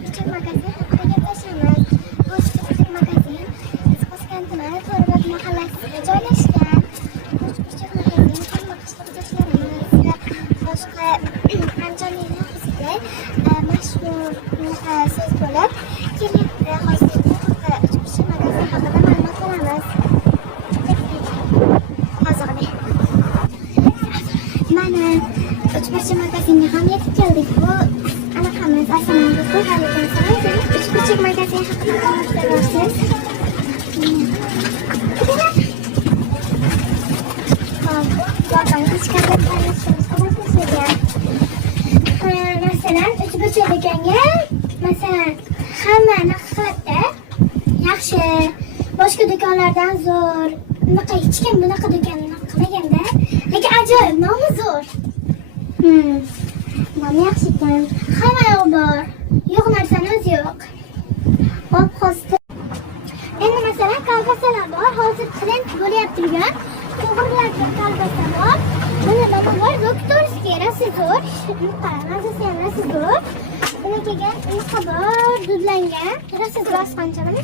Kichik magazin haqida gaplashamiz. Bu kichik magazin Izboskan tumani To'rabot mahallasida joylashgan. Bu kichik magazin hamma qishloq do'stlarimiz va boshqa anjomlarning o'zida mashhur so'z bo'lib kelyapti. Hozir kichik magazin haqida ma'lumot olamiz. Mana Uchburchak magazinga ham yetib keldik. Bu anaqamiz Asanamiz qo'yganligini sanaydi. Uchburchak magazin haqida ma'lumot berasiz. Masalan, Uchburchak do'konga masalan hamma narxlarda yaxshi, boshqa do'konlardan zo'r. Bunaqa hech kim bunaqa do'konni qilmaganda, lekin ajoyib, nomi zo'r. Nomi yaxshi ekan. Hamma yoq bor. Yo'q narsani o'zi yo'q. Hop, hozir. Endi masalan, kolbasalar bor. Hozir trend bo'lyapti turgan. To'g'rilarga kolbasa bor. Mana bor, doktorskiy, rasi zo'r. Mazasi ham rasi zo'r. Buni kelgan uqa bor, dudlangan. Rasi zo'r qancha mana?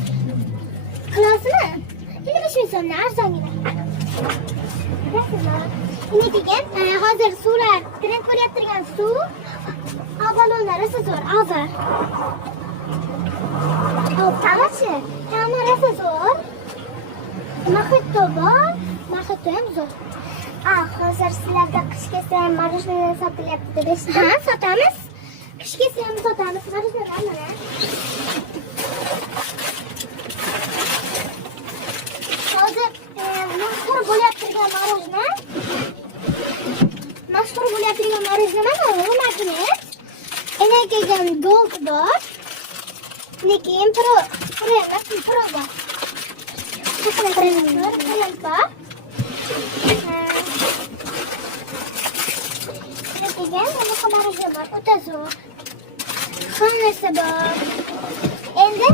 Kilosimi? 25 so'mdan arzongina. Rasizlar. Buni kelgan hozir suvlar trend bo'lyapti turgan suv. Avvalonlar rasi zo'r, hozir. Hop, qarachi. Hamma rasi zo'r. Maxito bor. Maxito ham zo'r. Hozir sizlarda qish kelsa ham marojnoye sotilyapti. 5 ta. Ha, sotamiz. Qish kelsa ham sotamiz. Marojnoye mana. Hozir mashhur bo'lyapti turgan marojnoye. Mashhur bo'lyapti turgan marojnoye mana bu magnet. Ena kelgan gold bor. Lekin pro bor. Bor. Degan bunaqa marojnoye bor, o'ta zo'r. Hammasi bor. Endi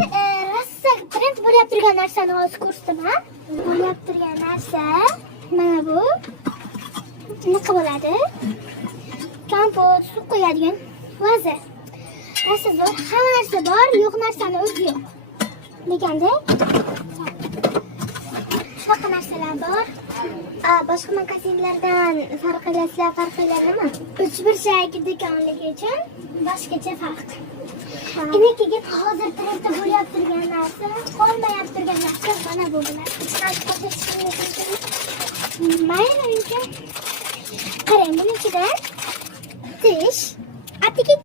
rossa trend bo'lyapti turgan narsani hozir ko'rsataman. Bo'lyapti turgan narsa mana bu. Bunaqa bo'ladi. Kompot, suv qo'yadigan vaza. Rossa zo'r, hamma narsa bor, yo'q narsani o'zi yo'q. Deganda shunaqa narsalar bor. Boshqa magazinlardan farqiylar nima? Uchburchak do'konligi uchun boshqacha farq. Endi kelib hozir trendda bo'lyapti turgan narsa, qolmayapti turgan narsa mana bu bilan. Mayli, qarang, buni ichida tish, atigi